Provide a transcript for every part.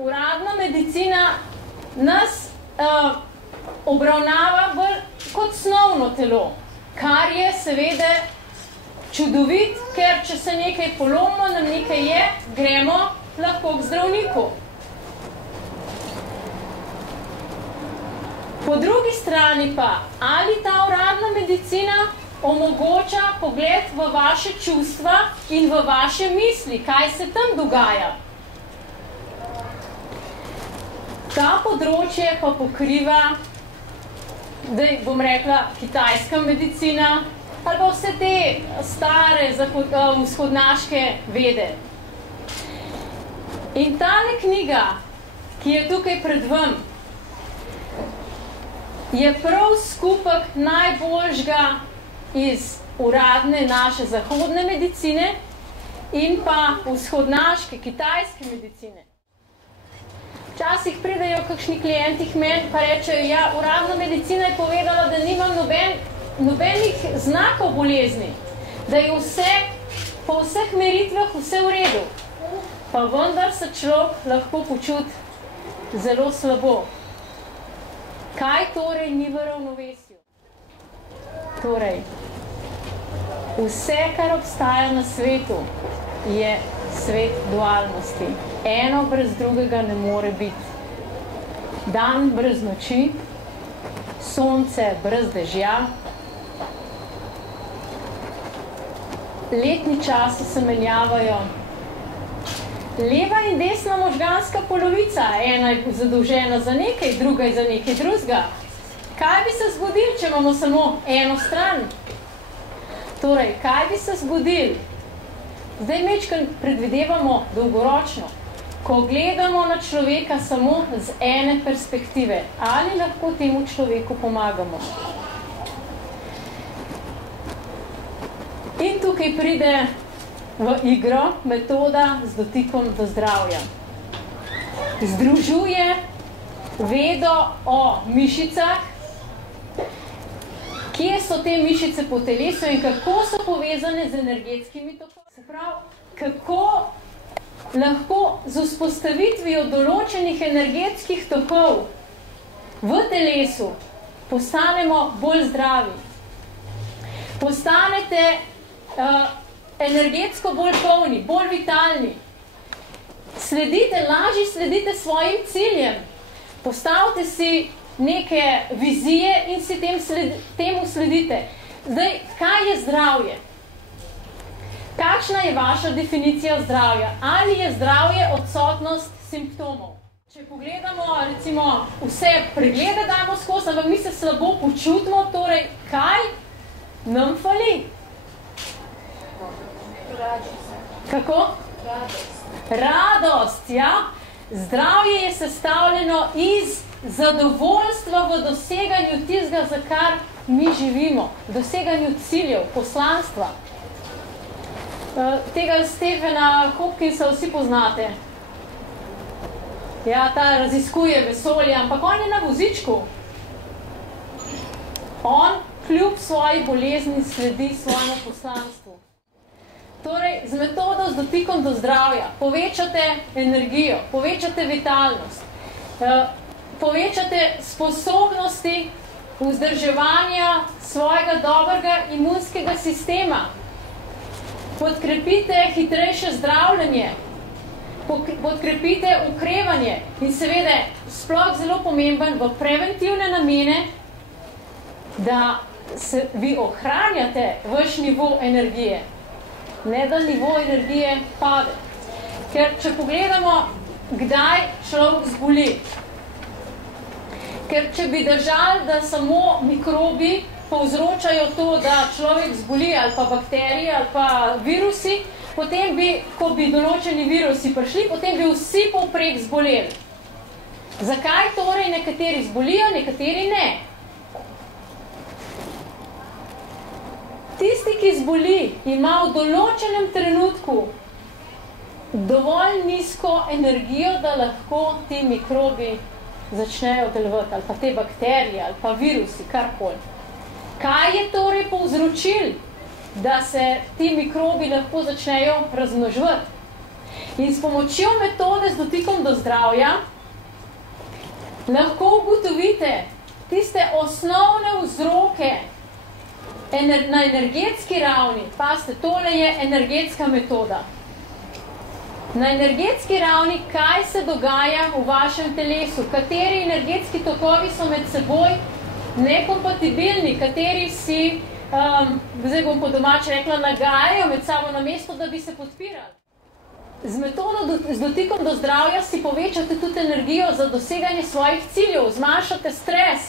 uradna medicina nas obravnava bolj kot snovno telo, kar je seveda čudovit, ker če se nekaj polomimo, nam nekaj je, gremo lahko k zdravniku. Po drugi strani pa, ali ta uradna medicina omogoča pogled v vaše čustva in v vaše misli, kaj se tam dogaja. Ta področje pa pokriva, da bom rekla, kitajska medicina, ali pa vse te stare vzhodnaške vede. In tale knjiga, ki je tukaj pred vam, je prav skupek najboljšega iz uradne naše zahodne medicine in pa vzhodnaške, kitajske medicine. Včasih pridejo kakšni klienti k meni pa rečejo, ja, uradna medicina je povedala, da nimam nobenih znakov bolezni, da je vse, po vseh meritvah vse v redu. Pa vendar se človek lahko počuti zelo slabo. Kaj torej ni v ravnovesju? Torej, vse, kar obstaja na svetu, je svet dualnosti. Eno brez drugega ne more biti. Dan brez noči, sonce brez dežja, letni časi se menjavajo, leva in desna možganska polovica, ena je zadolžena za nekaj, druga je za nekaj drugega. Kaj bi se zgodilo, če imamo samo eno stran? Torej, kaj bi se zgodilo? Zdaj mečkaj predvidevamo dolgoročno. Ko gledamo na človeka samo z ene perspektive, ali lahko temu človeku pomagamo? In tukaj pride v igro metoda z dotikom do zdravja. Združuje vedo o mišicah, kje so te mišice po telesu in kako so povezane z energetskimi tokovi. Se pravi, kako lahko z vzpostavitvijo določenih energetskih tokov v telesu postanemo bolj zdravi. Postanete energetsko bolj polni, bolj vitalni. Lažje sledite svojim ciljem. Postavite si neke vizije in si temu sledite. Zdaj, kaj je zdravje? Kakšna je vaša definicija zdravja? Ali je zdravje odsotnost simptomov? Če pogledamo, recimo, vse preglede damo skozi, ampak mi se slabo počutimo, torej, kaj nam fali? Kako? Radost, ja. Zdravje je sestavljeno iz zadovoljstva v doseganju tistega, za kar mi živimo, doseganju ciljev, poslanstva. Tega Stephena Hopkinsa vsi poznate. Ja, ta raziskuje vesolje, ampak on je na vozičku. On kljub svoji bolezni sledi svojemu poslanstvu. Torej, z metodo z dotikom do zdravja povečate energijo, povečate vitalnost, povečate sposobnosti vzdrževanja svojega dobrega imunskega sistema, podkrepite hitrejše zdravljenje, podkrepite okrevanje in seveda sploh zelo pomemben v preventivne namene, da se vi ohranjate vaš nivo energije. Ne da nivo energije pade. Ker če pogledamo, kdaj človek zboli, ker če bi držali, da samo mikrobi povzročajo to, da človek zboli, ali pa bakterije, ali pa virusi, potem bi, ko bi določeni virusi prišli, potem bi vsi povprek zboleli. Zakaj torej nekateri zbolijo, nekateri ne? Tisti, ki zboli, ima v določenem trenutku dovolj nizko energijo, da lahko ti mikrobi začnejo delovati, ali pa te bakterije, ali pa virusi, karkoli. Kaj je torej povzročil, da se ti mikrobi lahko začnejo razmnoževati? In s pomočjo metode z dotikom do zdravja lahko ugotovite tiste osnovne vzroke na energetski ravni. Pazite, tole je energetska metoda. Na energetski ravni, kaj se dogaja v vašem telesu, kateri energetski tokovi so med seboj nekompatibilni, kateri si, zdaj bom po domače rekla, nagajajo med sabo na mesto, da bi se podpirali. Z metodo z dotikom do zdravja si povečate tudi energijo za doseganje svojih ciljev, zmanjšate stres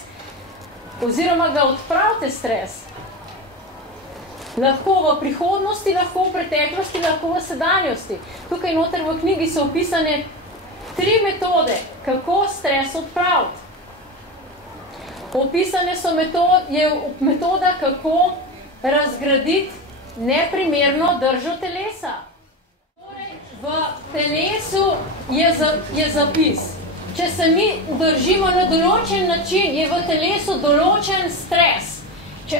oziroma ga odpravite stres. Lahko v prihodnosti, lahko v preteklosti, lahko v sedanjosti. Tukaj noter v knjigi so opisane 3 metode, kako stres odpraviti. Opisane so metoda, kako razgraditi neprimerno držo telesa. Torej, v telesu je zapis. Če se mi držimo na določen način, je v telesu določen stres. Če,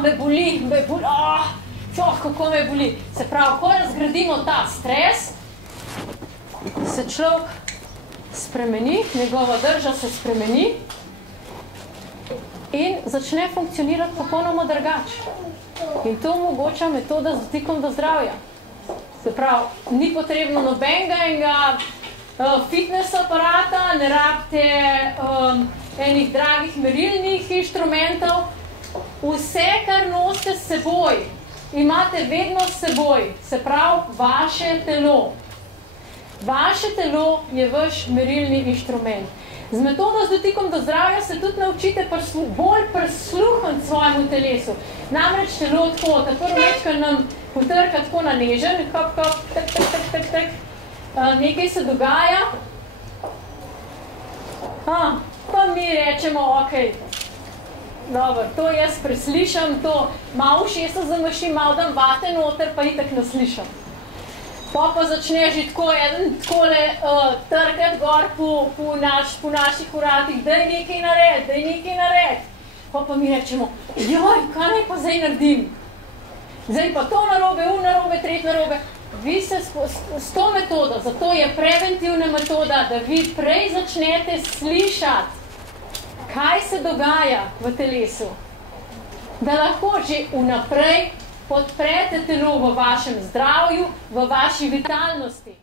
me boli, kako me boli. Se pravi, ko razgradimo ta stres, se človek spremeni, njegova drža se spremeni in začne funkcionirati popolnoma drugače. In to omogoča metoda z dotikom do zdravja. Se pravi, ni potrebno nobenega fitness aparata, ne rabite enih dragih merilnih inštrumentov. Vse, kar nosite s seboj, imate vedno s seboj, se pravi, vaše telo. Vaše telo je vaš merilni inštrument. Z metodo z dotikom do zdravja se tudi naučite bolj prisluhniti svojemu telesu. Namreč telo tako, prvo večkrat nam potrka tako na nežen, tak, nekaj se dogaja, pa mi rečemo, okej, dobro, to jaz preslišam, to malo ušesa zamašim, malo dam vate noter, pa itak naslišam. Pa začne že tako takole trkati gor po naših uratih, daj nekaj nared. Pa mi rečemo, joj, kaj naj pa zdaj naredim? Zdaj pa to narobe, narobe, tretj narobe. Vi se s to metodo, zato je preventivna metoda, da vi prej začnete slišati, kaj se dogaja v telesu, da lahko že vnaprej podprete telo v vašem zdravju, v vaši vitalnosti.